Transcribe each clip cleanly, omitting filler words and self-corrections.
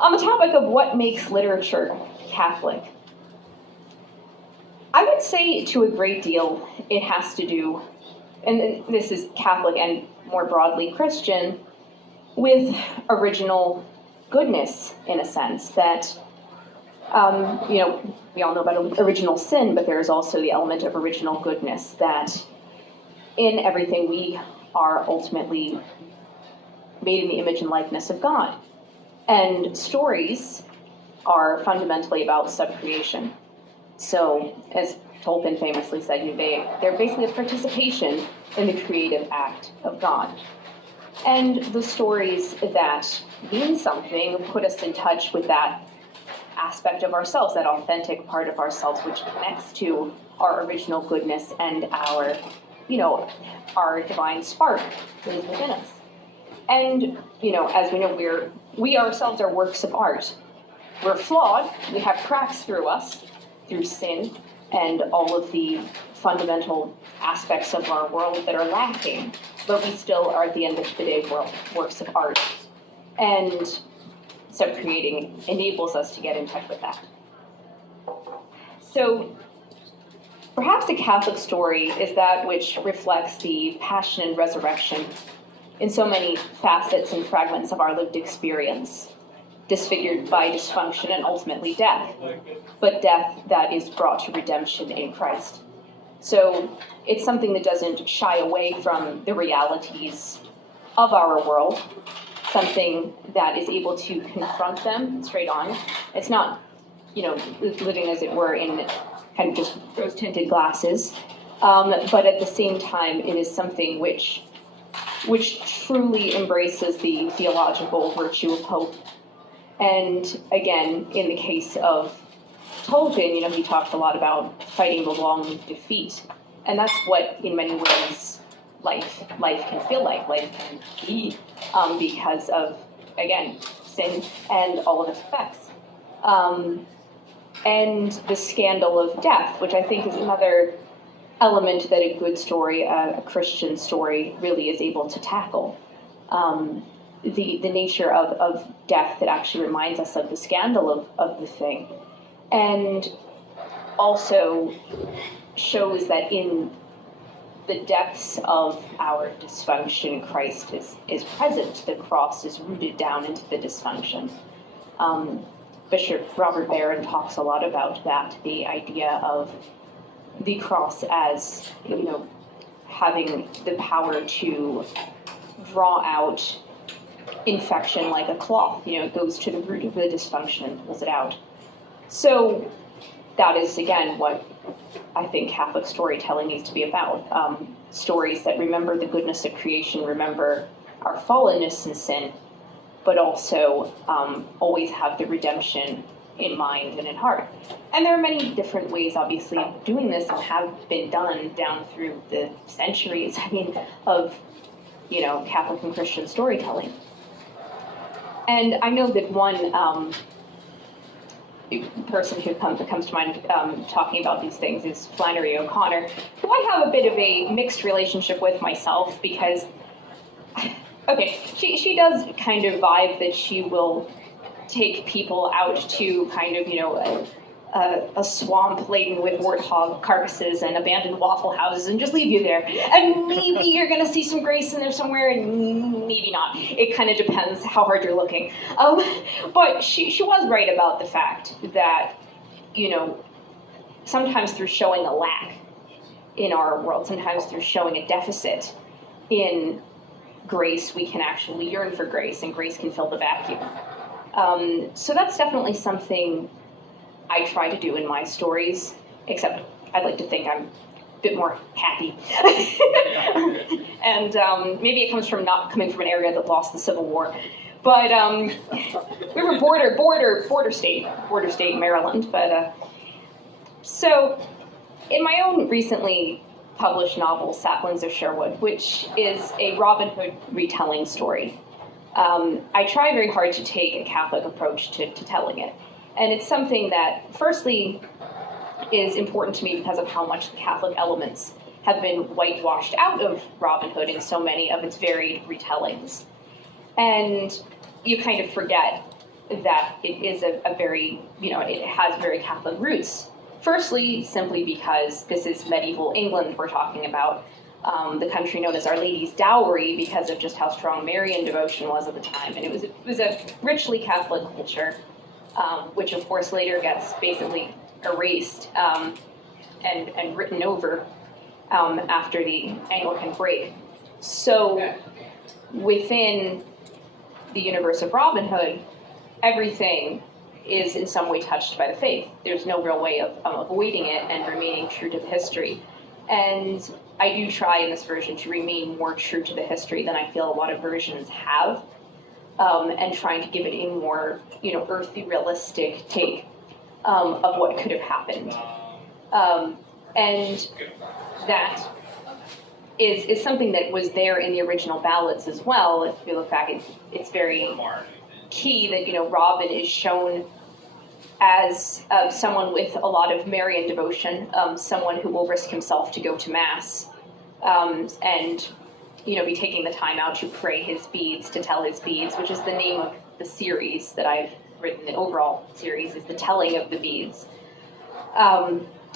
On the topic of what makes literature Catholic, I would say to a great deal it has to do, and this is Catholic and more broadly Christian, with original goodness, in a sense, that, we all know about original sin, but there's also the element of original goodness, that in everything we are ultimately made in the image and likeness of God. And stories are fundamentally about subcreation. So, as Tolkien famously said, they're basically a participation in the creative act of God. And the stories that mean something put us in touch with that aspect of ourselves, that authentic part of ourselves, which connects to our original goodness and our divine spark that is within us. And, as we know, we ourselves are works of art. We're flawed. We have cracks through us, through sin, and all of the fundamental aspects of our world that are lacking, but we still are, at the end of the day, works of art. And so creating enables us to get in touch with that. So perhaps the Catholic story is that which reflects the passion and resurrection in so many facets and fragments of our lived experience, disfigured by dysfunction and ultimately death, but death that is brought to redemption in Christ. So it's something that doesn't shy away from the realities of our world, something that is able to confront them straight on. It's not, living, as it were, in kind of just rose-tinted glasses, but at the same time, it is something which truly embraces the theological virtue of hope. And again, in the case of Tolkien, he talked a lot about fighting the long defeat. And that's what, in many ways, life can feel like, life can be, because of, again, sin and all of its effects. And the scandal of death, which I think is another element that a good story, a Christian story, really is able to tackle. The nature of death that actually reminds us of the scandal of the thing. And also shows that in the depths of our dysfunction, Christ is present. The cross is rooted down into the dysfunction. Bishop Robert Barron talks a lot about that, the idea of the cross as, having the power to draw out infection like a cloth. It goes to the root of the dysfunction and pulls it out. So that is, again, what I think Catholic storytelling needs to be about. Stories that remember the goodness of creation, remember our fallenness and sin, but also always have the redemption in mind and in heart. And there are many different ways, obviously, of doing this and have been done down through the centuries, of, Catholic and Christian storytelling. And I know that one person who comes to mind talking about these things is Flannery O'Connor, who I have a bit of a mixed relationship with myself, because, she does kind of vibe that she will take people out to kind of, a swamp laden with warthog carcasses and abandoned Waffle Houses and just leave you there. And maybe you're going to see some grace in there somewhere, and maybe not. It kind of depends how hard you're looking. But she was right about the fact that, sometimes through showing a lack in our world, sometimes through showing a deficit in grace, we can actually yearn for grace, and grace can fill the vacuum. So that's definitely something I try to do in my stories, except I'd like to think I'm a bit more happy. And maybe it comes from not coming from an area that lost the Civil War. But we were border state, Maryland. But so in my own recently published novel, Saplings of Sherwood, which is a Robin Hood retelling story, I try very hard to take a Catholic approach to telling it. And it's something that, firstly, is important to me because of how much the Catholic elements have been whitewashed out of Robin Hood in so many of its varied retellings. And you kind of forget that it is a very, it has very Catholic roots. Firstly, simply because this is medieval England we're talking about, the country known as Our Lady's Dowry because of just how strong Marian devotion was at the time. And it was a richly Catholic culture, which of course later gets basically erased and written over after the Anglican break. So within the universe of Robin Hood, everything is in some way touched by the faith. There's no real way of avoiding it and remaining true to the history. And I do try in this version to remain more true to the history than I feel a lot of versions have, and trying to give it a more, earthy, realistic take of what could have happened. And that is something that was there in the original ballads as well. If you look back, it's very key that, Robin is shown as someone with a lot of Marian devotion, someone who will risk himself to go to Mass, and, be taking the time out to pray his beads, to tell his beads, which is the name of the series that I've written. The overall series is the telling of the beads.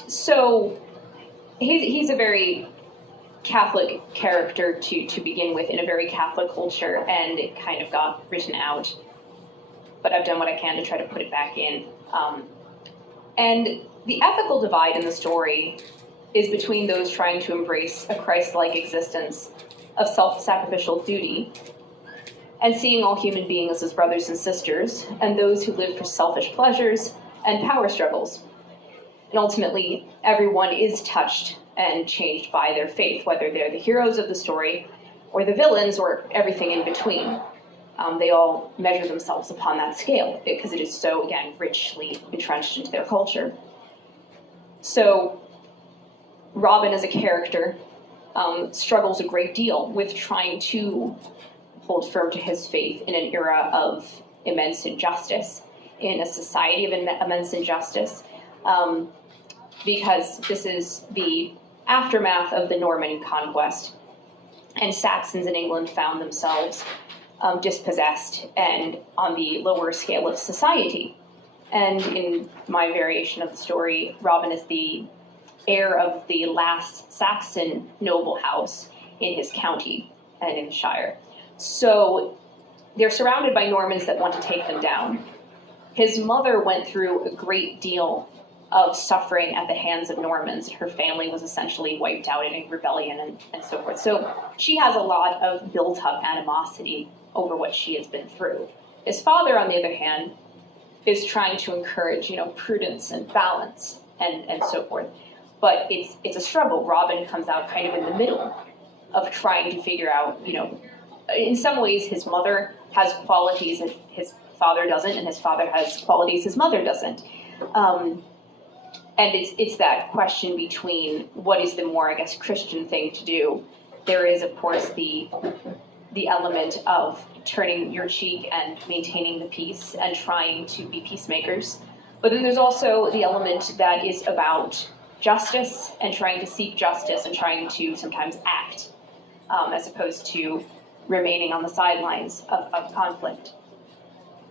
So he's a very Catholic character to begin with in a very Catholic culture, and it kind of got written out. But I've done what I can to try to put it back in. And the ethical divide in the story is between those trying to embrace a Christ-like existence of self-sacrificial duty and seeing all human beings as brothers and sisters, and those who live for selfish pleasures and power struggles. And ultimately, everyone is touched and changed by their faith, whether they're the heroes of the story or the villains or everything in between. They all measure themselves upon that scale because it is so, again, richly entrenched into their culture. So Robin as a character struggles a great deal with trying to hold firm to his faith in an era of immense injustice, in a society of immense injustice, because this is the aftermath of the Norman conquest, and Saxons in England found themselves dispossessed and on the lower scale of society. And in my variation of the story, Robin is the heir of the last Saxon noble house in his county and in the Shire. So they're surrounded by Normans that want to take them down. His mother went through a great deal of suffering at the hands of Normans. Her family was essentially wiped out in a rebellion and so forth. So she has a lot of built-up animosity over what she has been through. His father, on the other hand, is trying to encourage, prudence and balance and so forth. But it's a struggle. Robin comes out kind of in the middle of trying to figure out, in some ways his mother has qualities that his father doesn't, and his father has qualities his mother doesn't. And it's that question between what is the more, Christian thing to do. There is, of course, the element of turning your cheek and maintaining the peace and trying to be peacemakers. But then there's also the element that is about justice and trying to seek justice and trying to sometimes act, as opposed to remaining on the sidelines of conflict.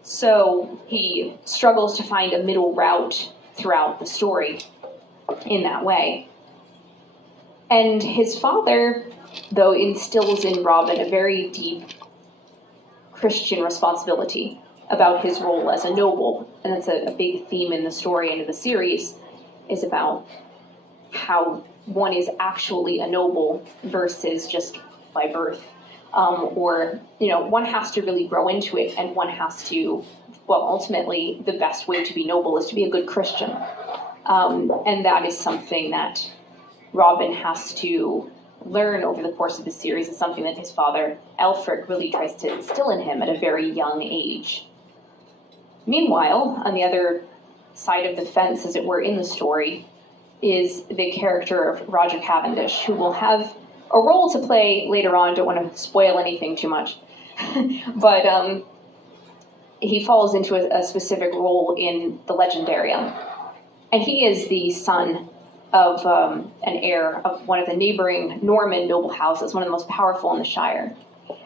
So he struggles to find a middle route throughout the story in that way. And his father, though, instills in Robin a very deep Christian responsibility about his role as a noble. And that's a big theme in the story and in the series, is about how one is actually a noble versus just by birth. One has to really grow into it, and one has to, ultimately, the best way to be noble is to be a good Christian. And that is something that Robin has to learn over the course of the series. It's something that his father, Elfric, really tries to instill in him at a very young age. Meanwhile, on the other side of the fence, as it were, in the story, is the character of Roger Cavendish, who will have a role to play later on. Don't want to spoil anything too much. But he falls into a specific role in the Legendarium. And he is the son of an heir of one of the neighboring Norman noble houses, one of the most powerful in the Shire.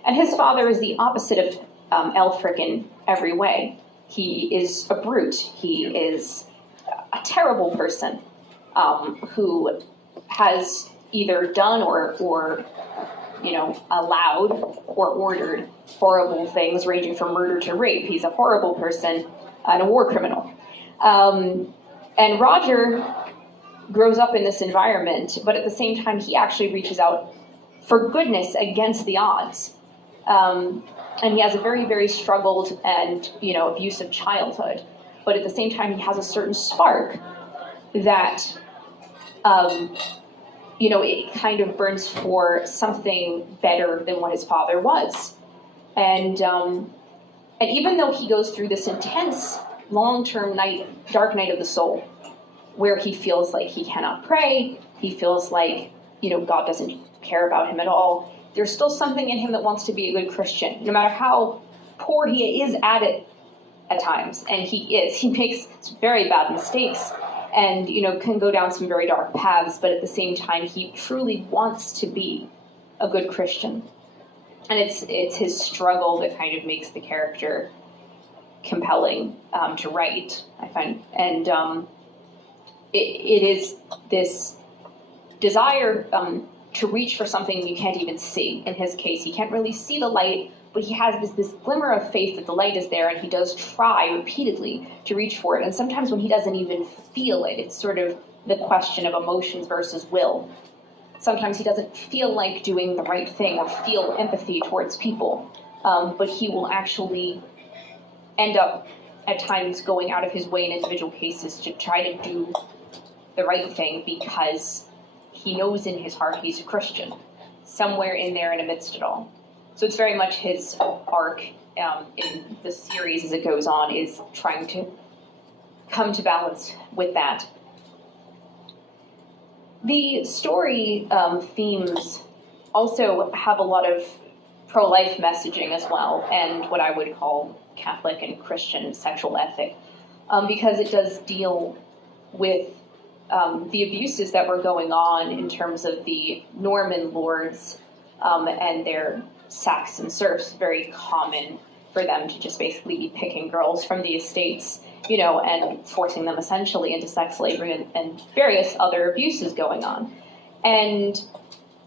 And his father is the opposite of Elfric in every way. he is a brute. He is a terrible person who has either done or allowed or ordered horrible things ranging from murder to rape. He's a horrible person and a war criminal. And Roger grows up in this environment, but at the same time, he actually reaches out for goodness against the odds. And he has a very, very struggled and, abusive childhood. But at the same time, he has a certain spark that, it kind of burns for something better than what his father was. And even though he goes through this intense, long-term dark night of the soul, where he feels like he cannot pray, he feels like, God doesn't care about him at all, there's still something in him that wants to be a good Christian, no matter how poor he is at it at times. And he makes very bad mistakes and, can go down some very dark paths, but at the same time, he truly wants to be a good Christian. And it's his struggle that kind of makes the character compelling to write, I find. And it is this desire to reach for something you can't even see. In his case, he can't really see the light, but he has this glimmer of faith that the light is there, and he does try repeatedly to reach for it. And sometimes when he doesn't even feel it, it's sort of the question of emotions versus will. Sometimes he doesn't feel like doing the right thing or feel empathy towards people, but he will actually end up at times going out of his way in individual cases to try to do the right thing because he knows in his heart he's a Christian, somewhere in there and amidst it all. So it's very much his arc in the series as it goes on is trying to come to balance with that. The story themes also have a lot of pro-life messaging as well, and what I would call Catholic and Christian sexual ethic, because it does deal with the abuses that were going on in terms of the Norman lords and their Saxon serfs. Very common for them to just basically be picking girls from the estates, and forcing them essentially into sex slavery and various other abuses going on. And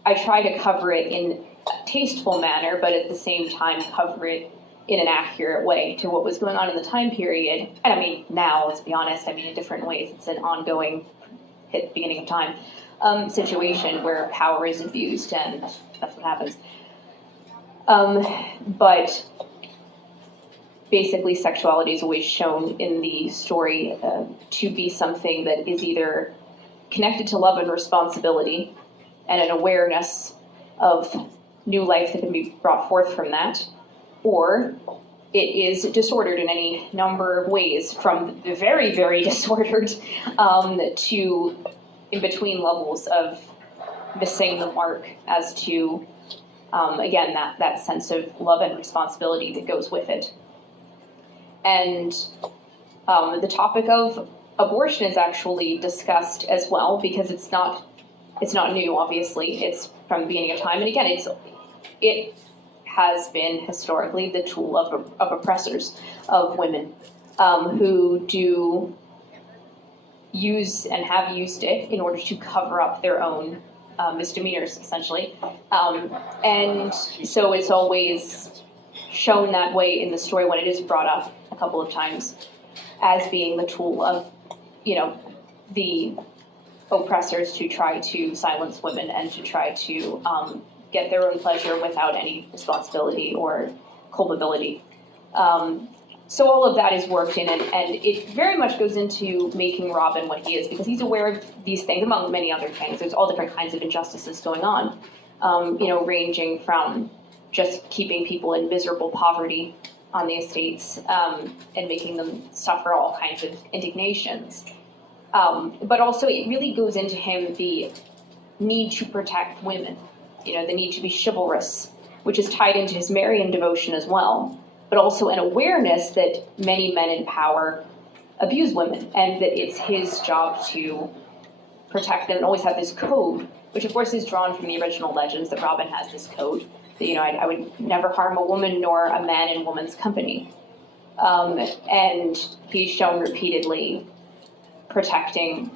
I try to cover it in a tasteful manner, but at the same time cover it in an accurate way to what was going on in the time period. And I mean, now, let's be honest, in different ways. It's an ongoing, hit the beginning of time, situation where power is abused, and that's what happens. But basically, sexuality is always shown in the story to be something that is either connected to love and responsibility and an awareness of new life that can be brought forth from that, or it is disordered in any number of ways, from the very, very disordered to in between levels of missing the mark as to, again, that sense of love and responsibility that goes with it. And the topic of abortion is actually discussed as well, because it's not new, obviously. It's from the beginning of time. And again, it has been historically the tool of oppressors of women who do use and have used it in order to cover up their own misdemeanors, essentially. And so it's always shown that way in the story when it is brought up a couple of times as being the tool of, the oppressors to try to silence women and to try to get their own pleasure without any responsibility or culpability. So all of that is worked in, and it very much goes into making Robin what he is, because he's aware of these things, among many other things. There's all different kinds of injustices going on, ranging from just keeping people in miserable poverty on the estates and making them suffer all kinds of indignations. But also it really goes into him the need to protect women, the need to be chivalrous, which is tied into his Marian devotion as well, but also an awareness that many men in power abuse women, and that it's his job to protect them and always have this code, which of course is drawn from the original legends, that Robin has this code that, I would never harm a woman nor a man in woman's company. And he's shown repeatedly protecting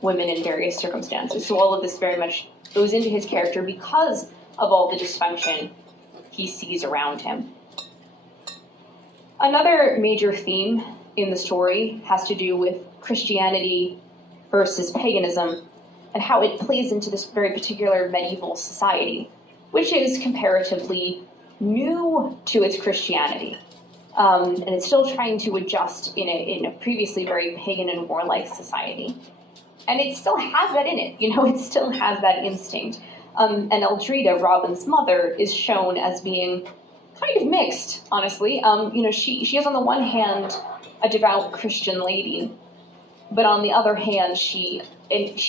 women in various circumstances. So all of this very much goes into his character because of all the dysfunction he sees around him. Another major theme in the story has to do with Christianity versus paganism and how it plays into this very particular medieval society, which is comparatively new to its Christianity. And it's still trying to adjust in a previously very pagan and warlike society. And it still has that in it, it still has that instinct. And Eldreda, Robin's mother, is shown as being kind of mixed, honestly. She is on the one hand a devout Christian lady, but on the other hand, she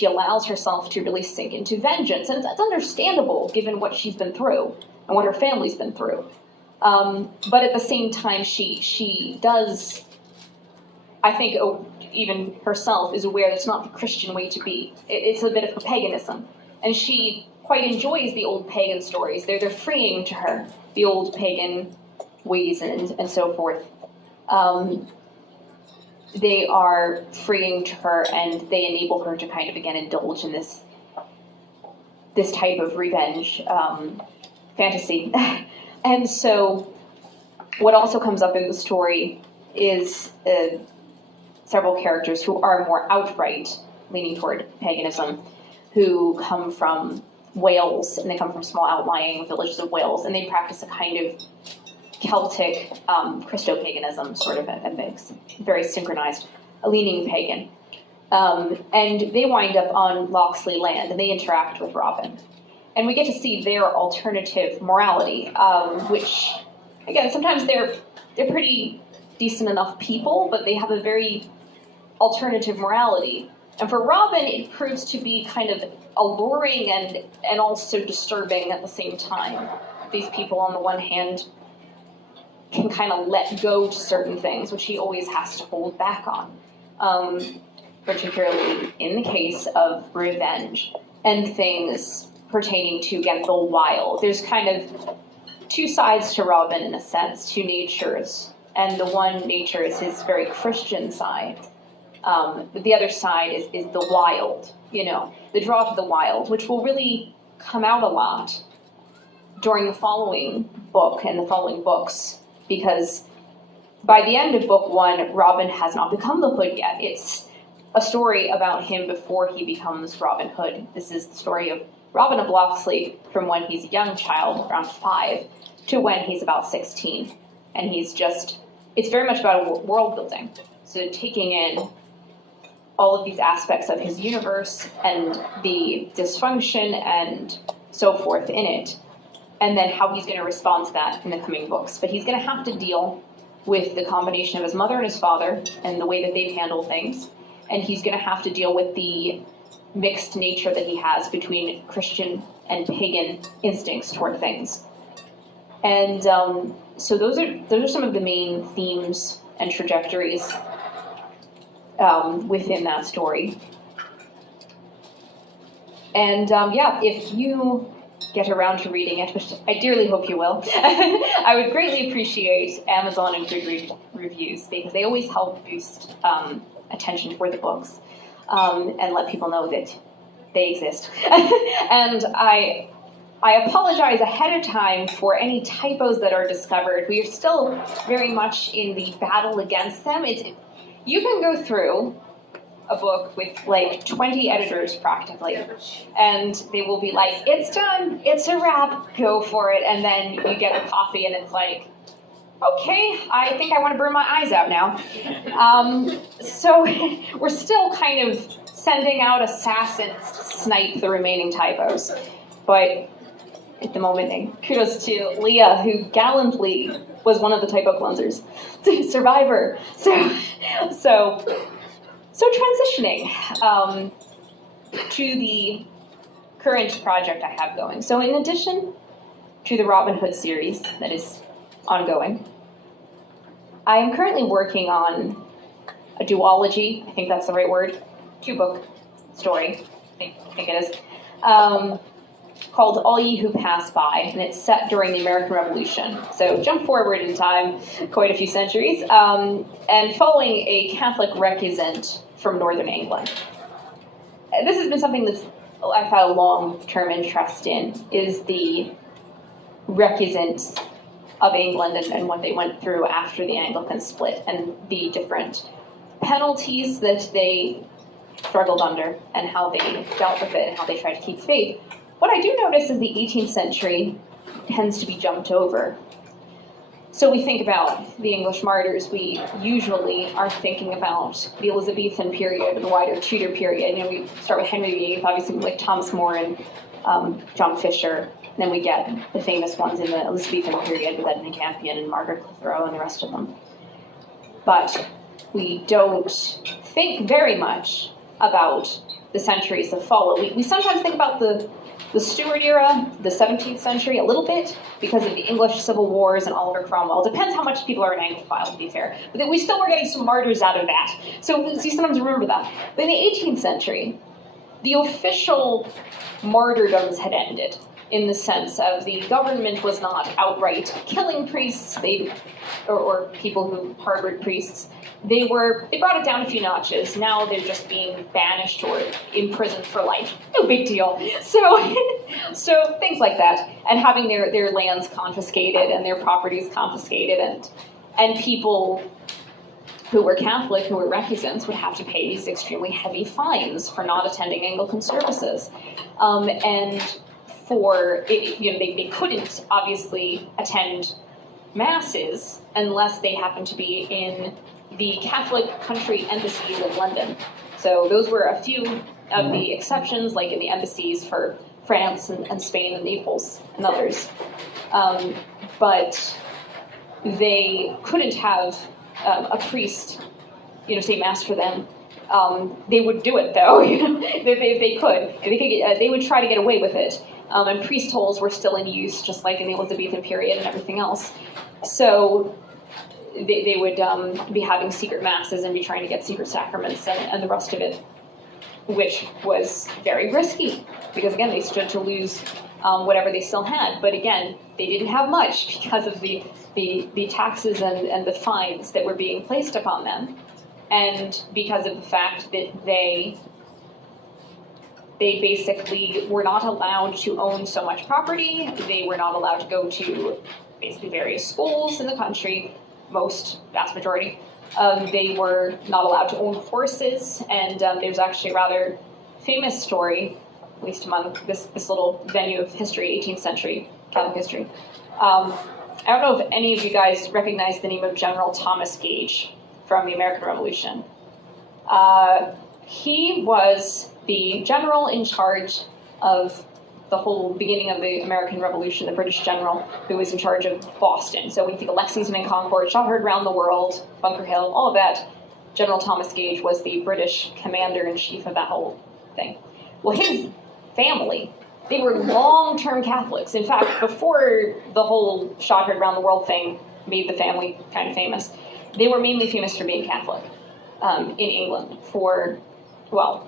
allows herself to really sink into vengeance. And that's understandable given what she's been through and what her family's been through. But at the same time, she does, I think, even herself is aware that it's not the Christian way to be. It's a bit of a paganism. And she quite enjoys the old pagan stories. They're freeing to her, the old pagan ways and so forth. They are freeing to her, and they enable her to kind of, again, indulge in this type of revenge fantasy. And so what also comes up in the story is several characters who are more outright leaning toward paganism, who come from Wales, and they come from small outlying villages of Wales, and they practice a kind of Celtic Christo-paganism, sort of a mix, very synchronized, a leaning pagan. And they wind up on Locksley land, and they interact with Robin. And we get to see their alternative morality, which, again, sometimes they're pretty decent enough people, but they have a very alternative morality. And for Robin, it proves to be kind of alluring and also disturbing at the same time. These people, on the one hand, can kind of let go to certain things, which he always has to hold back on, particularly in the case of revenge and things pertaining to, again, the wild. There's kind of two sides to Robin, in a sense, two natures. And the one nature is his very Christian side. But the other side is the wild, the draw to the wild, which will really come out a lot during the following book and the following books, because by the end of book one, Robin has not become the Hood yet. It's a story about him before he becomes Robin Hood. This is the story of Robin of Locksley from when he's a young child, around 5, to when he's about 16. And it's very much about world building. So taking in all of these aspects of his universe and the dysfunction and so forth in it, and then how he's going to respond to that in the coming books. But he's going to have to deal with the combination of his mother and his father and the way that they've handled things. And he's going to have to deal with the mixed nature that he has between Christian and pagan instincts toward things. And so those are some of the main themes and trajectories within that story. And if you get around to reading it, which I dearly hope you will, I would greatly appreciate Amazon and Goodreads reviews, because they always help boost attention for the books and let people know that they exist. And I apologize ahead of time for any typos that are discovered. We are still very much in the battle against them. You can go through a book with like 20 editors practically, and they will be like, it's done, it's a wrap, go for it. And then you get a copy and it's like, okay, I think I want to burn my eyes out now. So we're still kind of sending out assassins to snipe the remaining typos. But at the moment, kudos to Leah, who gallantly was one of the typo cleansers. Survivor. So transitioning to the current project I have going. So in addition to the Robin Hood series that is ongoing, I am currently working on a duology, I think that's the right word, 2-book story, I think it is, called All Ye Who Pass By, and it's set during the American Revolution. So jump forward in time quite a few centuries, and following a Catholic recusant from northern England. This has been something that's I've had a long-term interest in, is the recusants of England and what they went through after the Anglican split, and the different penalties that they struggled under, and how they dealt with it, and how they tried to keep faith. What I do notice is the 18th century tends to be jumped over. So we think about the English martyrs, we usually are thinking about the Elizabethan period, the wider Tudor period. You know, we start with Henry VIII, obviously like Thomas More and John Fisher. And then we get the famous ones in the Elizabethan period with Edmund Campion and Margaret Clitheroe and the rest of them. But we don't think very much about the centuries that follow. We sometimes think about the Stuart era, the 17th century, a little bit, because of the English civil wars and Oliver Cromwell. It depends how much people are an Anglophile, to be fair. But we still were getting some martyrs out of that. So you sometimes remember that. But in the 18th century, the official martyrdoms had ended, in the sense of the government was not outright killing priests, or people who harbored priests. They brought it down a few notches. Now they're just being banished or imprisoned for life. No big deal. So things like that, and having their lands confiscated and their properties confiscated, and people who were Catholic, who were recusants, would have to pay these extremely heavy fines for not attending Anglican services, and they couldn't obviously attend masses unless they happened to be in the Catholic country embassies in London. So those were a few of the exceptions, like in the embassies for France and Spain and Naples and others. But they couldn't have a priest, say mass for them. They would do it though, if they could. They would try to get away with it. And priest holes were still in use, just like in the Elizabethan period and everything else. So they would be having secret masses and be trying to get secret sacraments and the rest of it, which was very risky, because again, they stood to lose whatever they still had. But again, they didn't have much because of the taxes and the fines that were being placed upon them, and because of the fact that they basically were not allowed to own so much property. They were not allowed to go to basically various schools in the country, vast majority. They were not allowed to own horses, and there's actually a rather famous story, at least among this little venue of history, 18th century Catholic history. I don't know if any of you guys recognize the name of General Thomas Gage from the American Revolution. He was the general in charge of the whole beginning of the American Revolution, the British general who was in charge of Boston. So when you think of Lexington and Concord, Shattered Round the World, Bunker Hill, all of that, General Thomas Gage was the British commander-in-chief of that whole thing. Well, his family, they were long-term Catholics. In fact, before the whole Shattered Round the World thing made the family kind of famous, they were mainly famous for being Catholic in England for,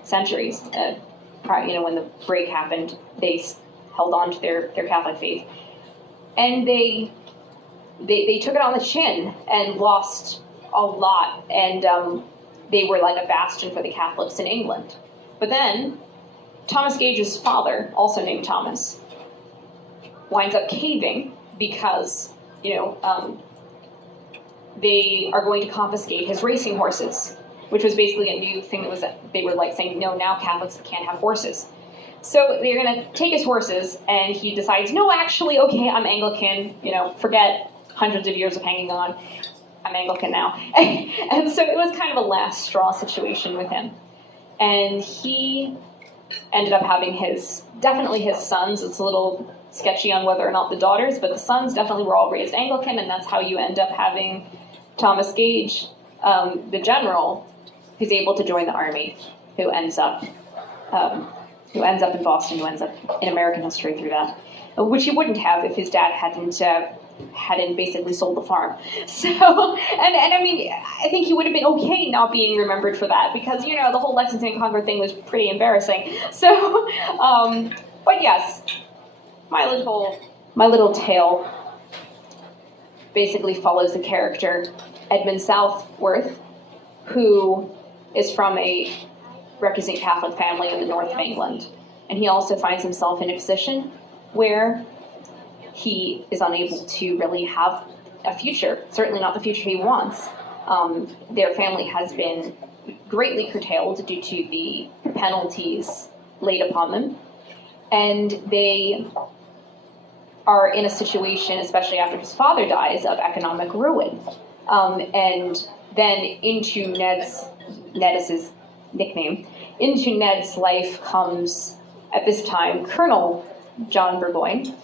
centuries. When the break happened, they held on to their Catholic faith. And they took it on the chin and lost a lot. And they were like a bastion for the Catholics in England. But then, Thomas Gage's father, also named Thomas, winds up caving because, they are going to confiscate his racing horses, which was basically a new thing they were like saying, no, now Catholics can't have horses. So they're going to take his horses, and he decides, no, actually, okay, I'm Anglican, forget hundreds of years of hanging on. I'm Anglican now. And so it was kind of a last straw situation with him. And he ended up having definitely his sons. It's a little sketchy on whether or not the daughters, but the sons definitely were all raised Anglican, and that's how you end up having Thomas Gage, the general, who's able to join the army, who ends up in Boston, who ends up in American history through that, which he wouldn't have if his dad hadn't basically sold the farm. So, and I mean, I think he would have been okay not being remembered for that, because, the whole Lexington and Concord thing was pretty embarrassing. So, but yes, my little tale basically follows the character Edmund Southworth, who is from a recusant Catholic family in the north of England. And he also finds himself in a position where he is unable to really have a future, certainly not the future he wants. Their family has been greatly curtailed due to the penalties laid upon them. And they are in a situation, especially after his father dies, of economic ruin. And then into Ned is his nickname, into Ned's life comes, at this time, Colonel John Burgoyne,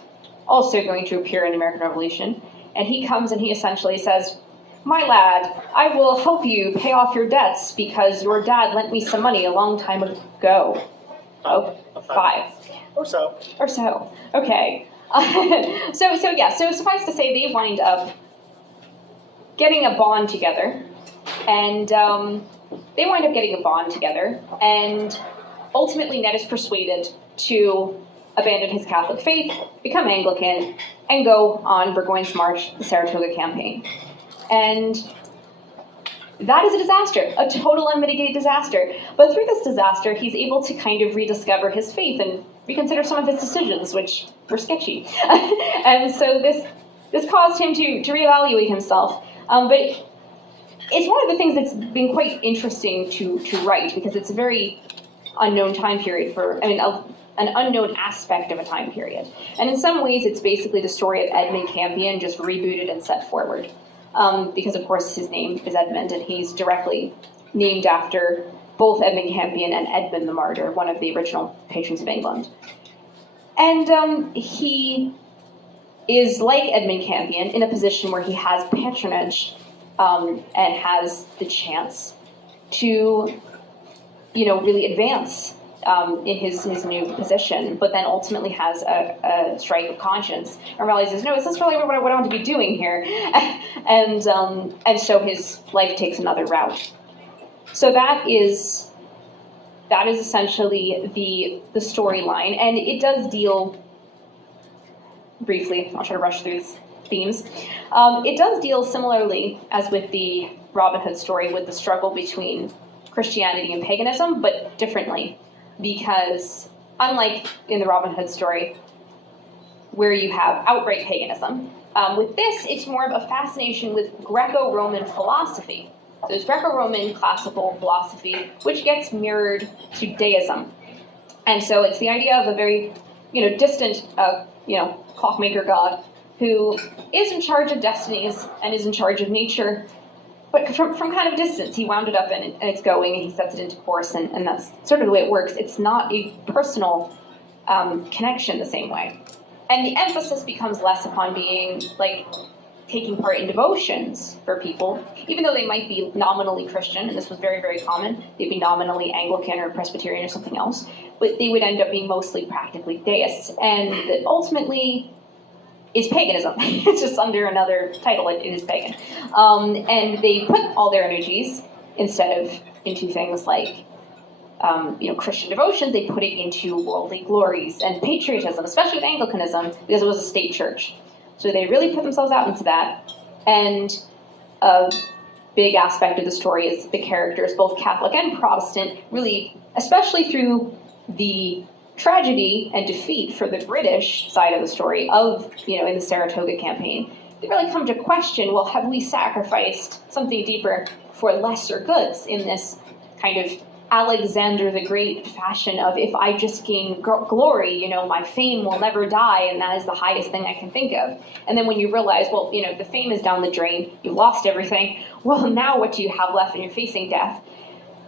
also going to appear in the American Revolution. And he comes and he essentially says, "My lad, I will help you pay off your debts because your dad lent me some money a long time ago." Oh, 5. Or so. Okay. So suffice to say, they wind up getting a bond together, and ultimately Ned is persuaded to abandon his Catholic faith, become Anglican, and go on Burgoyne's march, the Saratoga campaign. And that is a disaster, a total unmitigated disaster. But through this disaster, he's able to kind of rediscover his faith and reconsider some of his decisions, which were sketchy. And so this caused him to reevaluate himself. But it's one of the things that's been quite interesting to write, because it's a very unknown time period an unknown aspect of a time period. And in some ways, it's basically the story of Edmund Campion just rebooted and set forward. Because, of course, his name is Edmund, and he's directly named after both Edmund Campion and Edmund the Martyr, one of the original patrons of England. And he is, like Edmund Campion, in a position where he has patronage and has the chance to, really advance in his new position, but then ultimately has a strike of conscience and realizes, no, is this really what I want to be doing here? And so his life takes another route. So that is essentially the storyline, and it does deal briefly. I'll try to rush through these themes. It does deal similarly as with the Robin Hood story with the struggle between Christianity and paganism, but differently. Because unlike in the Robin Hood story, where you have outright paganism, with this, it's more of a fascination with Greco-Roman philosophy. So there's Greco-Roman classical philosophy, which gets mirrored to deism. And so it's the idea of a very, distant, clockmaker god who is in charge of destinies and is in charge of nature, but from kind of a distance. He wound it up and it's going, and he sets it into course, and that's sort of the way it works. It's not a personal connection the same way. And the emphasis becomes less upon being, taking part in devotions for people, even though they might be nominally Christian, and this was very, very common. They'd be nominally Anglican or Presbyterian or something else, but they would end up being mostly practically deists. And that ultimately is paganism. It's just under another title, it is pagan. And they put all their energies, instead of into things like Christian devotion, they put it into worldly glories and patriotism, especially with Anglicanism, because it was a state church. So they really put themselves out into that. And a big aspect of the story is the characters, both Catholic and Protestant, really, especially through the tragedy and defeat for the British side of the story in the Saratoga campaign, they really come to question, well, have we sacrificed something deeper for lesser goods in this kind of Alexander the Great fashion of, if I just gain glory, my fame will never die, and that is the highest thing I can think of. And then when you realize, well, the fame is down the drain, you lost everything, well, now what do you have left, and you're facing death?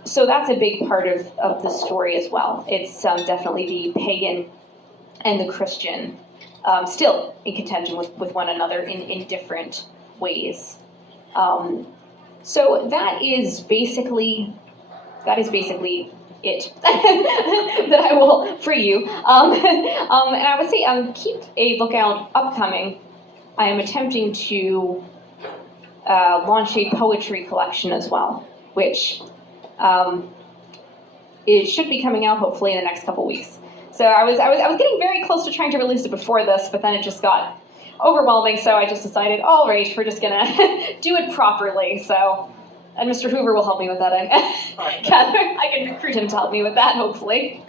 So that's a big part of the story as well. It's definitely the pagan and the Christian still in contention with one another in different ways. So that is basically it that I will free you. And I would say keep a lookout upcoming. I am attempting to launch a poetry collection as well, which it should be coming out hopefully in the next couple weeks. So I was getting very close to trying to release it before this, but then it just got overwhelming, so I just decided, all right, we're just gonna do it properly. So, and Mr. Hoover will help me with that. I can recruit him to help me with that, hopefully.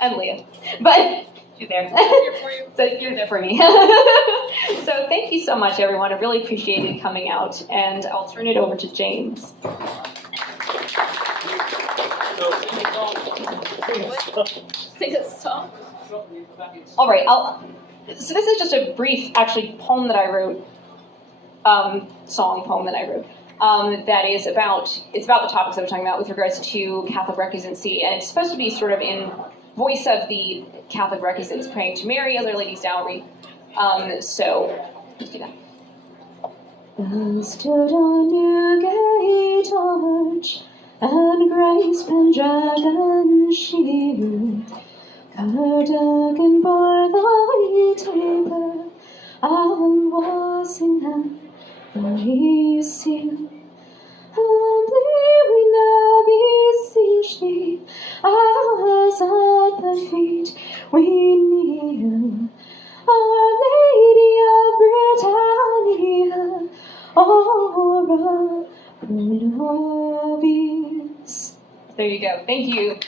And Leah, but you're there. Here for you. So you're there for me. So thank you so much, everyone. I really appreciated coming out, and I'll turn it over to James. Sing a song. All right, so this is just a brief, actually, poem that I wrote, poem that I wrote, that is about the topics that we're talking about with regards to Catholic recusants, and it's supposed to be sort of in voice of the Catholic recusants praying to Mary as Our Lady's dowry. So, let's do that. I stood on Newgate Arch, and Grace Pendragon shield, Cardigan bore thy taper, and Walsingham thy seal. Humbly we now beseech thee, as at thy feet we kneel. Our Lady of Britannia, ora pro nobis. There you go. Thank you.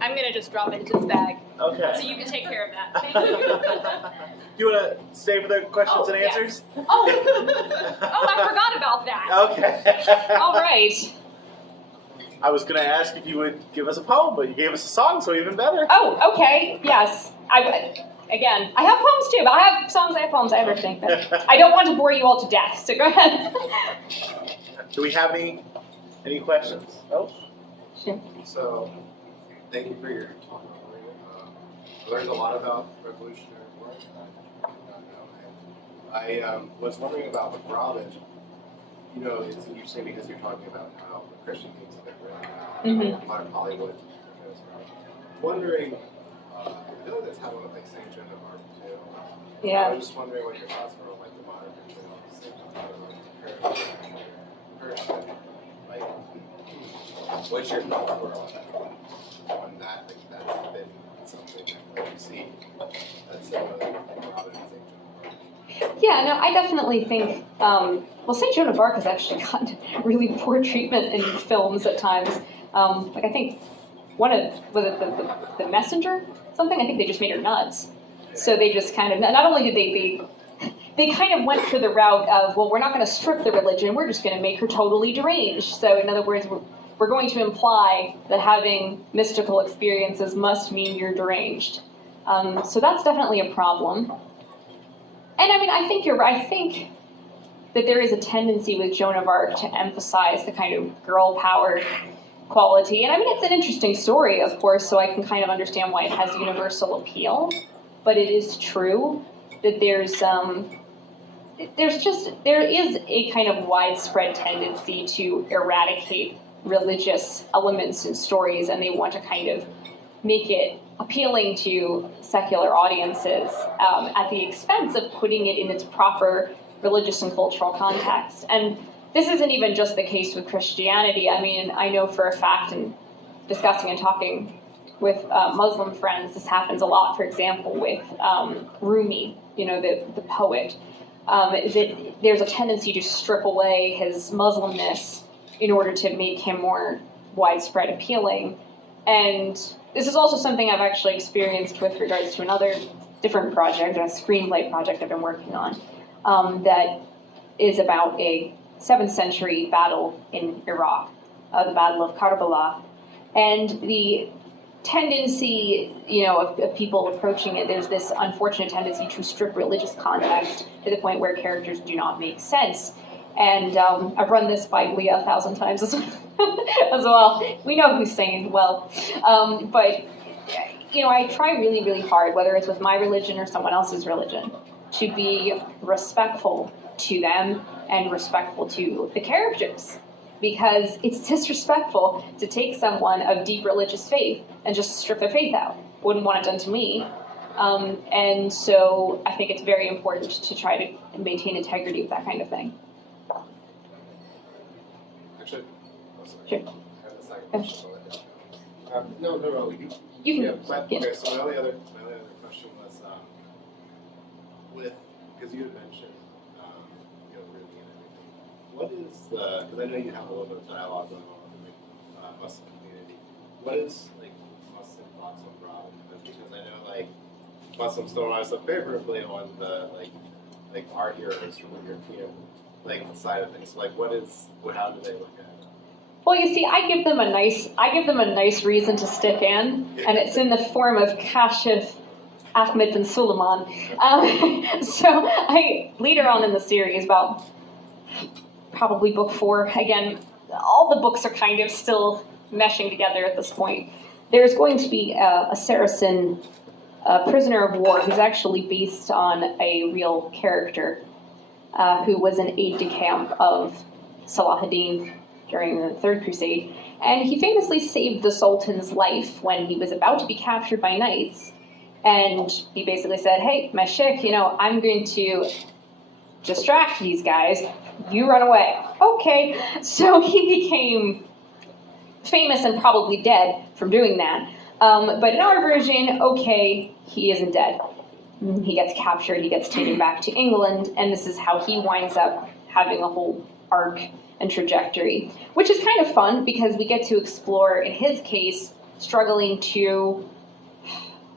I'm going to just drop it into this bag. Okay. So you can take care of that. Thank you. Do you want to stay for the questions and answers? Yes. Oh, I forgot about that. Okay. All right. I was going to ask if you would give us a poem, but you gave us a song, so even better. Oh, okay. Yes. I have poems too, but I have songs, I have poems, I have everything. But I don't want to bore you all to death, so go ahead. Do we have any questions? Oh. Sure. So, thank you for your talk. I learned a lot about Revolutionary War. I did not know. I was wondering about with Robin. You know, it's interesting because you're talking about how the Christian things have been really modern Hollywood. Wondering, I know that's happened with like Saint Joan of Arc too. Yeah. I was just wondering what your thoughts were on like the modern portrayal of Saint Joan of Arc, person. Like, what's your thoughts were on that? Like that's been something that you see that's similar to Robin and Saint Joan of Arc. Yeah, no, I definitely think, St. Joan of Arc has actually gotten really poor treatment in films at times. Like I think was it the Messenger? Something? I think they just made her nuts. So they just kind of, not only did they kind of went to the route of, well, we're not going to strip the religion, we're just going to make her totally deranged. So in other words, we're going to imply that having mystical experiences must mean you're deranged. So that's definitely a problem. And I mean, I think you're right. I think that there is a tendency with Joan of Arc to emphasize the kind of girl power quality. And I mean, it's an interesting story, of course, so I can kind of understand why it has universal appeal. But it is true that there is a kind of widespread tendency to eradicate religious elements in stories, and they want to kind of make it appealing to secular audiences at the expense of putting it in its proper religious and cultural context. And this isn't even just the case with Christianity. I mean, I know for a fact, in discussing and talking with Muslim friends, this happens a lot, for example, with Rumi, you know, the poet. That there's a tendency to strip away his Muslimness in order to make him more widespread appealing. And this is also something I've actually experienced with regards to another different project, a screenplay project I've been working on, that is about a 7th century battle in Iraq, the Battle of Karbala. And the tendency, you know, of people approaching it, there's this unfortunate tendency to strip religious context to the point where characters do not make sense. And I've run this by Leah 1,000 times as well. We know who's saying well. But, you know, I try really, really hard, whether it's with my religion or someone else's religion, to be respectful to them and respectful to the characters. Because it's disrespectful to take someone of deep religious faith and just strip their faith out. Wouldn't want it done to me. And so I think it's very important to try to maintain integrity with that kind of thing. Actually, Sure. Sure. I have a second Okay. question. No. You can. Yeah, but, yeah. okay, so my only other question was because you had mentioned Ruby and everything. What is because I know you have a little bit of dialogue going on with the Muslim community. What is Muslim thoughts on Rob? Because I know Muslims don't always look favorably on the our heroes from the European side of things. So, how do they look at it? Well, you see, I give them a nice reason to stick in, and it's in the form of Kashif Ahmed bin Suleiman. So later on in the series, about probably book 4, again, all the books are kind of still meshing together at this point. There's going to be a Saracen prisoner of war who's actually based on a real character who was an aide-de-camp of Salahuddin during the Third Crusade, and he famously saved the Sultan's life when he was about to be captured by knights, and he basically said, hey, my sheikh, I'm going to distract these guys, you run away. Okay, so he became famous and probably dead from doing that. But in our version, okay, he isn't dead. He gets captured, he gets taken back to England, and this is how he winds up having a whole arc and trajectory, which is kind of fun because we get to explore, in his case, struggling to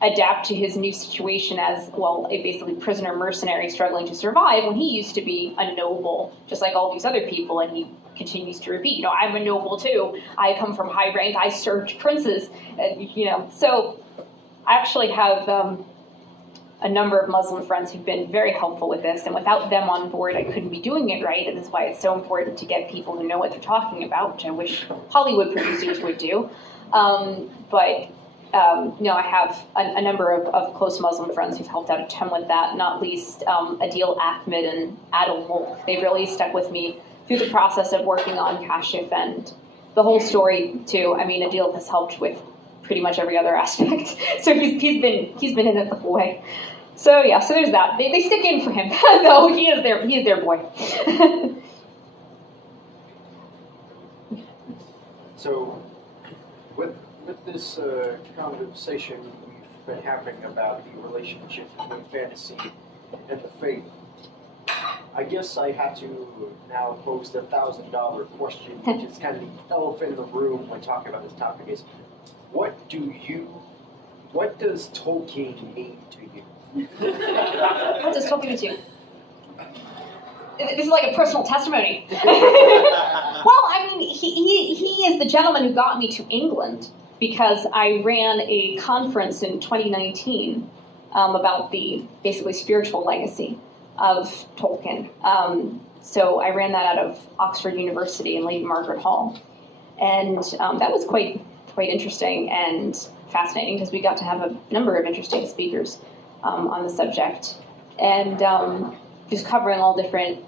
adapt to his new situation as, well, a basically prisoner mercenary struggling to survive when he used to be a noble, just like all these other people, and he continues to repeat, I'm a noble too, I come from high rank, I served princes, so I actually have a number of Muslim friends who've been very helpful with this, and without them on board, I couldn't be doing it right, and that's why it's so important to get people who know what they're talking about, which I wish Hollywood producers would do. I have a number of close Muslim friends who've helped out a ton with that, not least Adil Ahmed and Adil Mulk. They've really stuck with me through the process of working on Kashif and the whole story, too. I mean, Adil has helped with pretty much every other aspect. So he's been in it the whole way. So yeah, so there's that. They stick in for him, though he is their boy. So with this conversation we've been having about the relationship between fantasy and the faith, I guess I have to now pose the $1,000 question, which is kind of the elephant in the room when talking about this topic, is what does Tolkien mean to you? What does Tolkien mean to you? This is like a personal testimony. Well, I mean, he is the gentleman who got me to England because I ran a conference in 2019 about the basically spiritual legacy of Tolkien. So I ran that out of Oxford University in Lady Margaret Hall. And that was quite interesting and fascinating because we got to have a number of interesting speakers on the subject. And just covering all different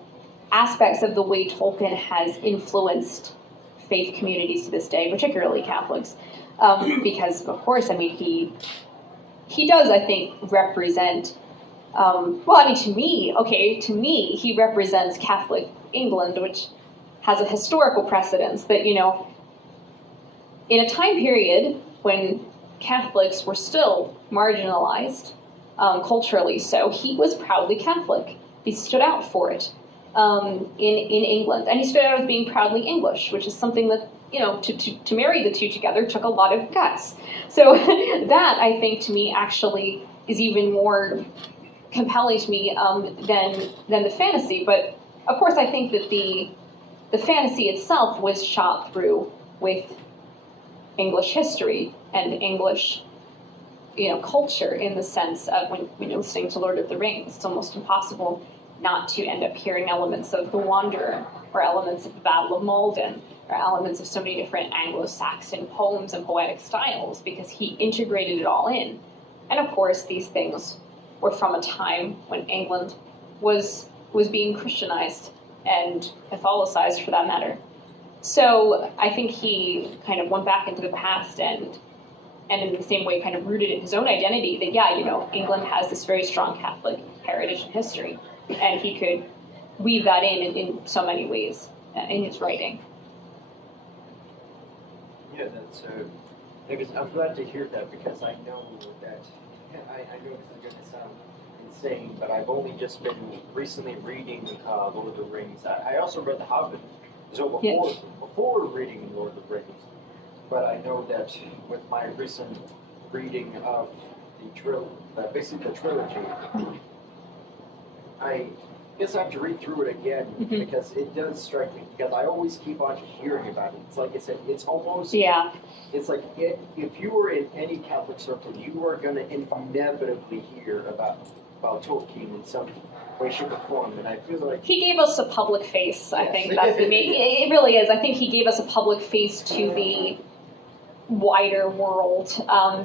aspects of the way Tolkien has influenced faith communities to this day, particularly Catholics. Because, of course, I mean, he does, I think, represent, to me, he represents Catholic England, which has a historical precedence that, in a time period when Catholics were still marginalized, culturally so, he was proudly Catholic. He stood out for it in England. And he stood out as being proudly English, which is something that, to marry the two together took a lot of guts. So that, I think, to me, actually is even more compelling to me than the fantasy. But, of course, I think that the fantasy itself was shot through with English history and English culture, in the sense of when you're listening to Lord of the Rings, it's almost impossible not to end up hearing elements of The Wanderer, or elements of the Battle of Maldon, or elements of so many different Anglo-Saxon poems and poetic styles, because he integrated it all in. And of course, these things were from a time when England was being Christianized and Catholicized, for that matter. So I think he kind of went back into the past and in the same way kind of rooted in his own identity that, England has this very strong Catholic heritage and history. And he could weave that in so many ways in his writing. Yeah, that's because I'm glad to hear that because I know that I know this is going to sound insane, but I've only just been recently reading Lord of the Rings. I also read The Hobbit, so before reading Lord of the Rings. But I know that with my recent reading of basically the trilogy, I guess I have to read through it again because it does strike me. Because I always keep on hearing about it. It's like I said, it's almost It's like if you were in any Catholic circle, you are going to inevitably hear about Tolkien in some way, shape, or form. And I feel like he gave us a public face. I Yes. think that's the main. It really is. I think he gave us a public face to the wider world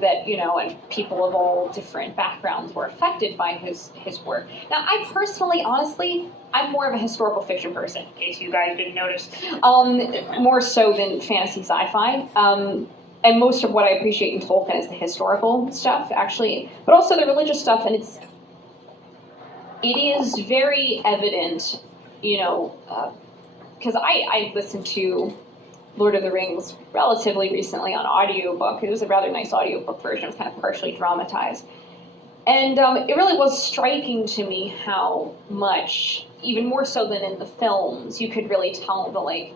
that, you know, and people of all different backgrounds were affected by his work. Now, I personally, honestly, I'm more of a historical fiction person, in case you guys didn't notice, more so than fantasy sci-fi. And most of what I appreciate in Tolkien is the historical stuff, actually, but also the religious stuff, and it is very evident, you know, because I listened to Lord of the Rings relatively recently on audiobook. It was a rather nice audiobook version. It was kind of partially dramatized. And it really was striking to me how much, even more so than in the films, you could really tell the, like,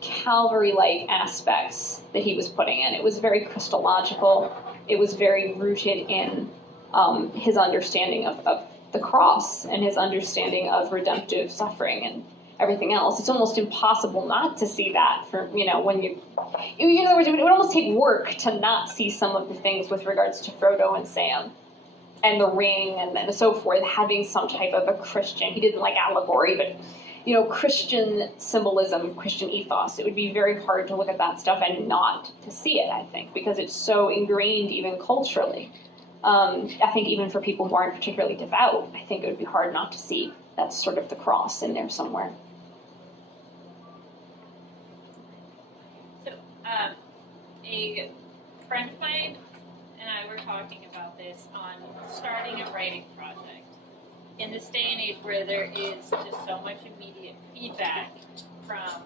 Calvary-like aspects that he was putting in. It was very Christological. It was very rooted in his understanding of the cross and his understanding of redemptive suffering and everything else. It's almost impossible not to see that for, you know, when in other words, it would almost take work to not see some of the things with regards to Frodo and Sam and the ring and so forth, having some type of a Christian, he didn't like allegory, but, you know, Christian symbolism, Christian ethos. It would be very hard to look at that stuff and not to see it, I think, because it's so ingrained even culturally. I think even for people who aren't particularly devout, I think it would be hard not to see that's sort of the cross in there somewhere. So, a friend of mine and I were talking about this on starting a writing project. In this day and age where there is just so much immediate feedback from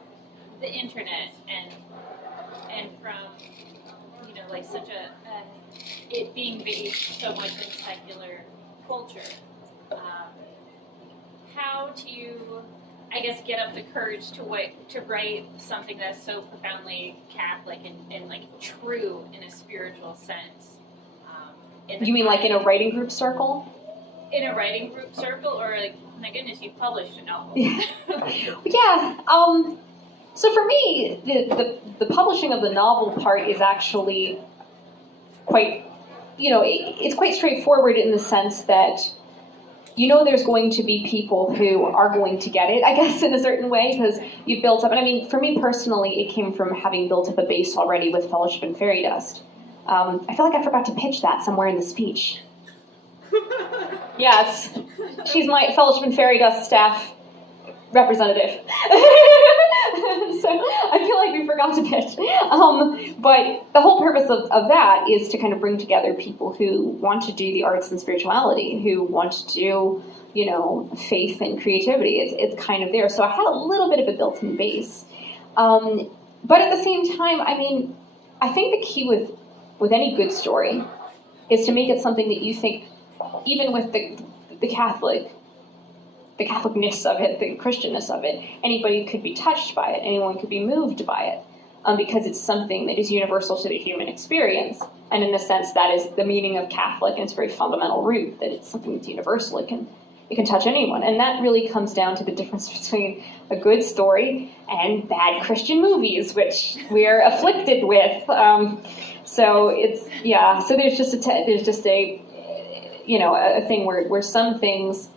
the internet and from, you know, like such it being based so much in secular culture, how do you, I guess, get up the courage to write something that's so profoundly Catholic and like true in a spiritual sense? You mean like in a writing group circle? In a writing group circle, or like, my goodness, you published a novel. Yeah. So for me, the publishing of the novel part is actually quite, you know, it's quite straightforward in the sense that, you know, there's going to be people who are going to get it, I guess, in a certain way, because you've built up, and I mean, for me personally, it came from having built up a base already with Fellowship and Fairydust. I feel like I forgot to pitch that somewhere in the speech. Yes, she's my Fellowship and Fairydust staff representative. So I feel like we forgot to pitch. But the whole purpose of that is to kind of bring together people who want to do the arts and spirituality, who want to do, you know, faith and creativity. It's kind of there. So I had a little bit of a built-in base. But at the same time, I mean, I think the key with any good story is to make it something that you think, even with the Catholic, the Catholicness of it, the Christianness of it, anybody could be touched by it, anyone could be moved by it, because it's something that is universal to the human experience. And in a sense, that is the meaning of Catholic, and its very fundamental root, that it's something that's universal. It can touch anyone. And that really comes down to the difference between a good story and bad Christian movies, which we're afflicted with. So it's, yeah, so there's just a you know, a thing where some things,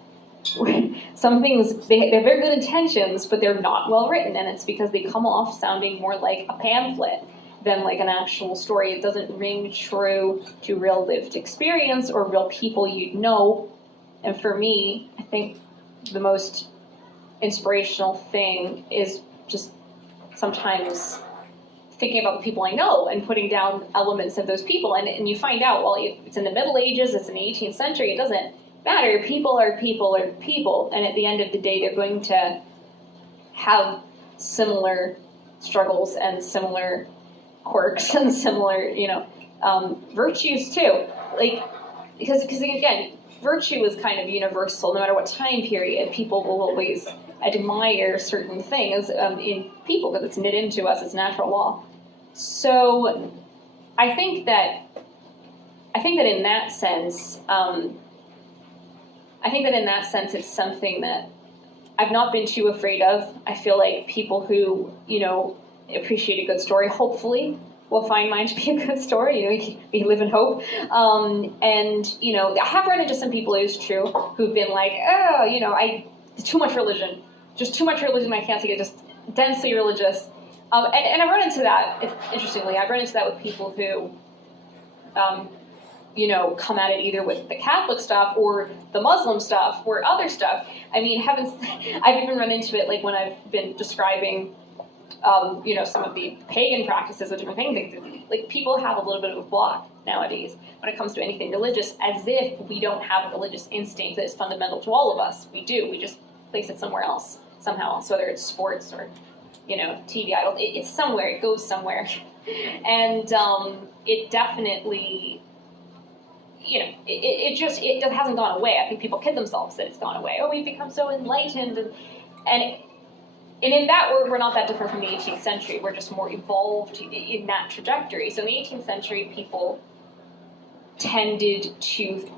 they have very good intentions, but they're not well written, and it's because they come off sounding more like a pamphlet than like an actual story. It doesn't ring true to real lived experience or real people you'd know. And for me, I think the most inspirational thing is just sometimes thinking about the people I know and putting down elements of those people. And you find out, well, it's in the Middle Ages, it's in the 18th century, it doesn't matter. People are people are people. And at the end of the day, they're going to have similar struggles and similar quirks and similar, virtues too. Like, because again, virtue is kind of universal. No matter what time period, people will always admire certain things in people because it's knit into us. It's natural law. So, I think that in that sense, it's something that I've not been too afraid of. I feel like people who, appreciate a good story, hopefully, will find mine to be a good story. We live in hope. And, I have run into some people, it is true, who've been like, too much religion. Just too much religion, I can't take it, just densely religious. And I've run into that, interestingly, I've run into that with people who, come at it either with the Catholic stuff or the Muslim stuff or other stuff. I mean, I've even run into it like when I've been describing, some of the pagan practices of different things. Like, people have a little bit of a block nowadays when it comes to anything religious, as if we don't have a religious instinct that is fundamental to all of us. We do. We just place it somewhere else, somehow else, whether it's sports or, TV idol. It's somewhere. It goes somewhere. And it definitely... it hasn't gone away. I think people kid themselves that it's gone away. Oh, we've become so enlightened, and in that we're not that different from the 18th century. We're just more evolved in that trajectory. So in the 18th century, people tended to,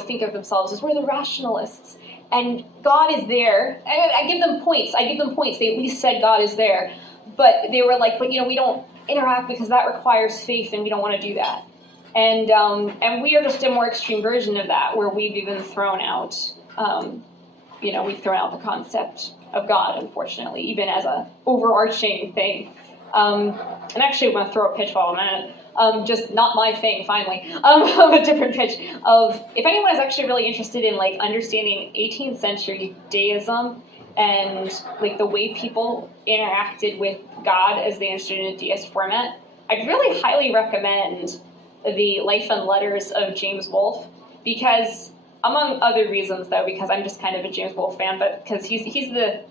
think of themselves as we're the rationalists, and God is there. I give them points. They at least said God is there, but they were like, but we don't interact because that requires faith, and we don't want to do that. And we are just a more extreme version of that, where we've even thrown out, we've thrown out the concept of God, unfortunately, even as a overarching thing. And actually, I'm going to throw a pitch ball in a minute. Just not my thing, finally. A different pitch of, if anyone is actually really interested in, like, understanding 18th century deism and, like, the way people interacted with God as they understood in a deist format, I'd really highly recommend the Life and Letters of James Wolfe, because, among other reasons, though, because I'm just kind of a James Wolfe fan, but because he's the,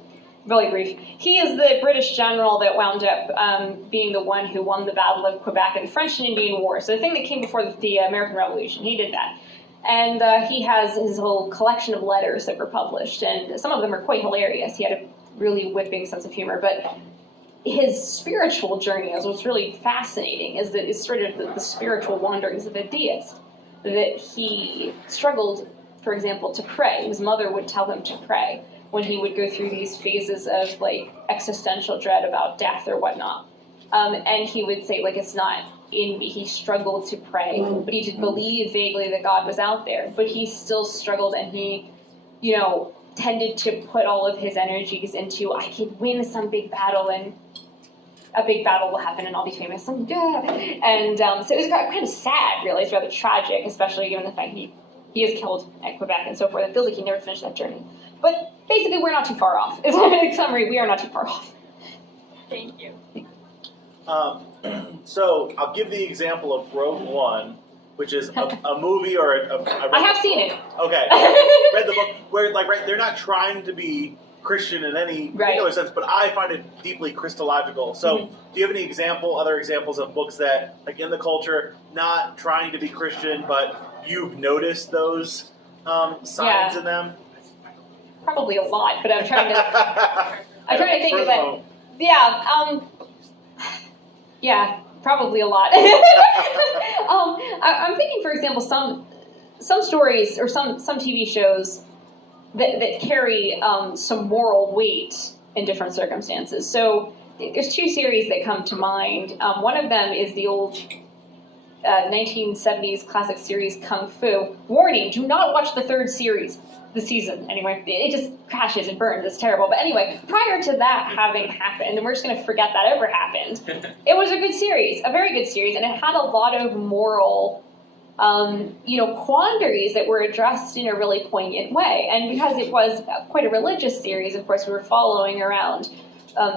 really brief, he is the British general that wound up being the one who won the Battle of Quebec in the French and Indian War. So the thing that came before the American Revolution, he did that. And he has his whole collection of letters that were published, and some of them are quite hilarious. He had a really whipping sense of humor, but his spiritual journey is what's really fascinating, is sort of the spiritual wanderings of a deist. That he struggled, for example, to pray. His mother would tell him to pray when he would go through these phases of, like, existential dread about death or whatnot. And he would say, like, it's not in me. He struggled to pray, but he did believe vaguely that God was out there. But he still struggled, and he, tended to put all of his energies into, I could win some big battle, and a big battle will happen, and I'll be famous. And so it was kind of sad, really. It's rather tragic, especially given the fact he is killed at Quebec and so forth. It feels like he never finished that journey. But basically, we're not too far off. In summary, we are not too far off. Thank you. So I'll give the example of Rogue One, which is a movie or I have seen it. Okay, read the book where, like, right, they're not trying to be Christian in any particular sense, but I find it deeply Christological. So, do you have any other examples of books that, like, in the culture, not trying to be Christian, but you've noticed those signs in them? Probably a lot, but I'm trying to think of it. Yeah, probably a lot. I'm thinking, for example, some stories or some TV shows that carry some moral weight in different circumstances. So there's two series that come to mind. One of them is the old 1970s classic series Kung Fu. Warning, do not watch the third season, anyway. It just crashes and burns. It's terrible. But anyway, prior to that having happened, and we're just going to forget that ever happened, it was a good series, a very good series, and it had a lot of moral quandaries that were addressed in a really poignant way. And because it was quite a religious series, of course, we were following around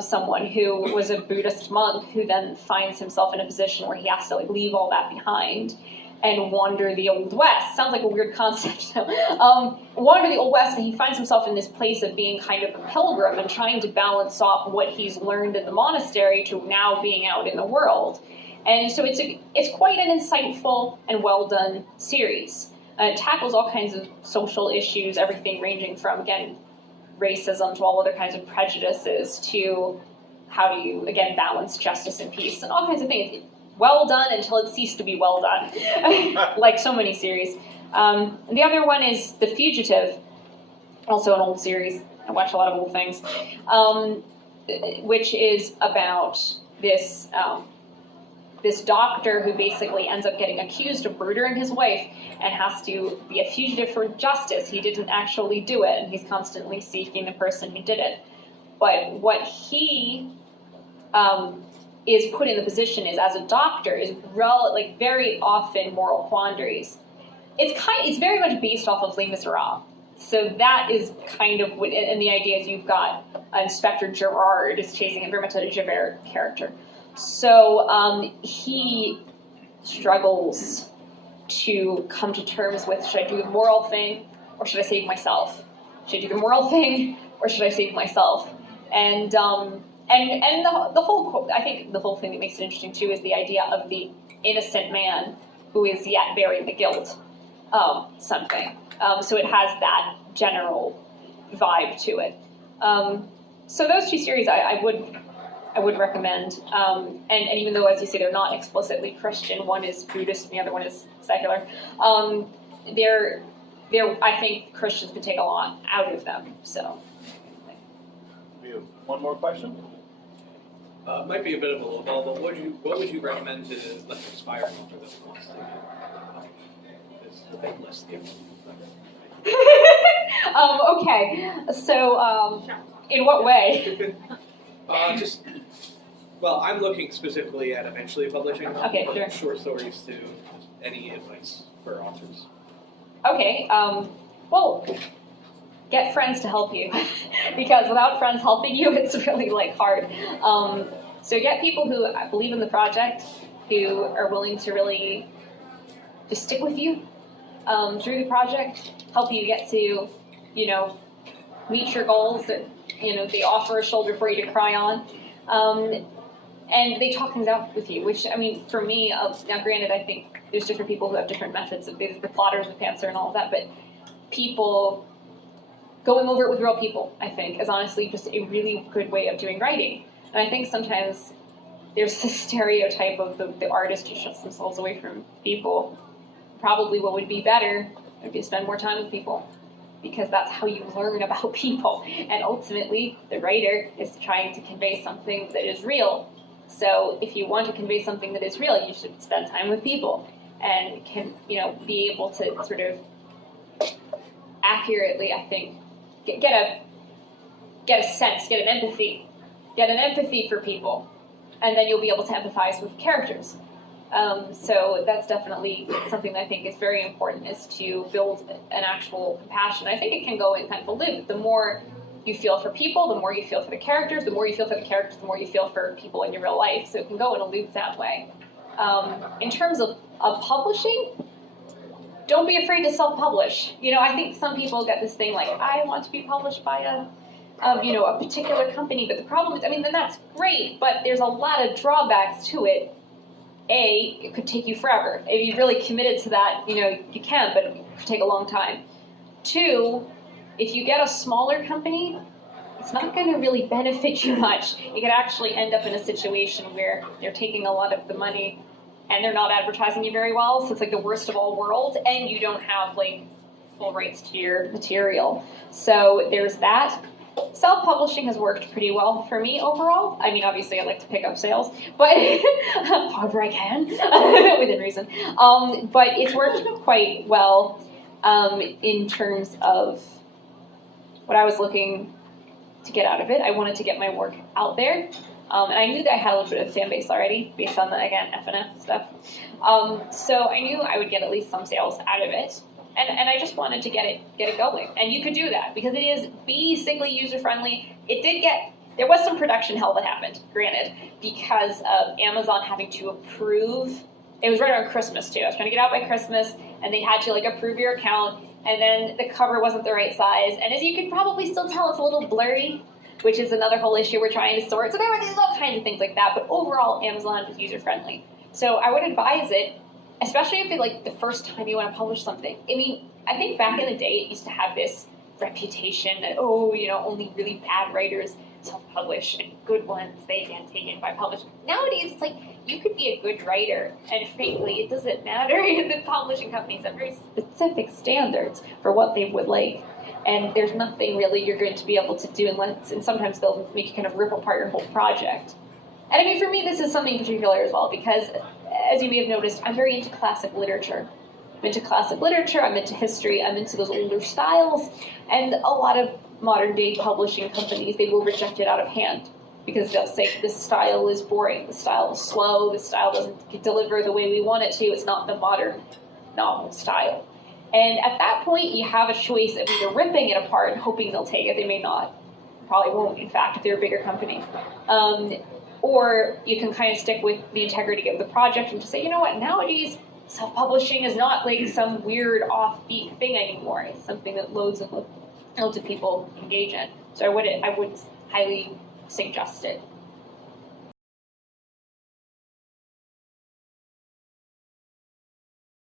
someone who was a Buddhist monk who then finds himself in a position where he has to, like, leave all that behind and wander the Old West. Sounds like a weird concept. Wander the Old West, and he finds himself in this place of being kind of a pilgrim and trying to balance off what he's learned in the monastery to now being out in the world. And so it's quite an insightful and well done series. It tackles all kinds of social issues, everything ranging from, again, racism to all other kinds of prejudices to how do you, again, balance justice and peace and all kinds of things. Well done until it ceased to be well done, like so many series. The other one is The Fugitive, also an old series. I watch a lot of old things, which is about this this doctor who basically ends up getting accused of murdering his wife and has to be a fugitive for justice. He didn't actually do it, and he's constantly seeking the person who did it. But what he is put in the position is, as a doctor, is very often moral quandaries. It's very much based off of Les Miserables. So that is kind of, and the idea is you've got Inspector Gerard is chasing a very much a Javert character. So he struggles to come to terms with, should I do the moral thing or should I save myself? Should I do the moral thing or should I save myself? And the whole, I think the whole thing that makes it interesting too is the idea of the innocent man who is yet bearing the guilt of something. So it has that general vibe to it. So those two series I would recommend. And even though, as you say, they're not explicitly Christian, one is Buddhist and the other one is secular, I think Christians can take a lot out of them. So. We have one more question. Might be a bit of a low ball, but what would you recommend to the aspiring author that wants to is the big list here? Okay, so in what way? I'm looking specifically at eventually publishing sure. short stories to any advice for authors. Okay, well, get friends to help you, because without friends helping you, it's really hard. So get people who believe in the project, who are willing to really just stick with you through the project, help you get to, meet your goals. That they offer a shoulder for you to cry on, and they talk things out with you. Which, I mean, for me, now granted, I think there's different people who have different methods of the plotters, the pantser, and all of that, but people going over it with real people, I think, is honestly just a really good way of doing writing. And I think sometimes there's this stereotype of the artist who shuts themselves away from people. Probably what would be better would be to spend more time with people, because that's how you learn about people. And ultimately, the writer is trying to convey something that is real. So if you want to convey something that is real, you should spend time with people and can, be able to sort of accurately, I think, get a sense, get an empathy for people, and then you'll be able to empathize with characters. So that's definitely something that I think is very important, is to build an actual compassion. I think it can go in kind of a loop. The more you feel for people, the more you feel for the characters, the more you feel for the characters, the more you feel for people in your real life. So it can go in a loop that way. In terms of publishing, don't be afraid to self-publish. I think some people get this thing like, I want to be published by a particular company, but the problem is, then that's great, but there's a lot of drawbacks to it. A, it could take you forever. If you're really committed to that, you can, but it could take a long time. Two, if you get a smaller company, it's not going to really benefit you much. You could actually end up in a situation where they're taking a lot of the money and they're not advertising you very well, so it's like the worst of all worlds, and you don't have full rights to your material. So there's that. Self-publishing has worked pretty well for me overall. Obviously I like to pick up sales, but however I can, within reason. But it's worked quite well in terms of what I was looking to get out of it. I wanted to get my work out there, and I knew that I had a little bit of fan base already, based on the, again, F&F stuff. So I knew I would get at least some sales out of it. And I just wanted to get it going. And you could do that because it is basically user-friendly. There was some production hell that happened, granted, because of Amazon having to approve. It was right around Christmas, too. I was trying to get out by Christmas, and they had to approve your account, and then the cover wasn't the right size. And as you can probably still tell, it's a little blurry, which is another whole issue we're trying to sort. So there's all kinds of things like that. But overall, Amazon is user-friendly. So I would advise it, especially if it's like the first time you want to publish something. I mean, I think back in the day it used to have this reputation that, only really bad writers self-publish and good ones, they get taken by publishers. Nowadays, it's like, you could be a good writer, and frankly, it doesn't matter. The publishing companies have very specific standards for what they would like, and there's nothing really you're going to be able to do and sometimes they'll make you kind of rip apart your whole project. And I mean, for me, this is something particular as well, because as you may have noticed, I'm very into classic literature. I'm into classic literature, I'm into history, I'm into those older styles, and a lot of modern day publishing companies, they will reject it out of hand because they'll say this style is boring, the style is slow, the style doesn't deliver the way we want it to, it's not the modern novel style. And at that point, you have a choice of either ripping it apart and hoping they'll take it, they may not, probably won't in fact if they're a bigger company. Or you can kind of stick with the integrity of the project and just say, you know what, nowadays self-publishing is not like some weird offbeat thing anymore. It's something that loads of people engage in. So I would highly suggest it.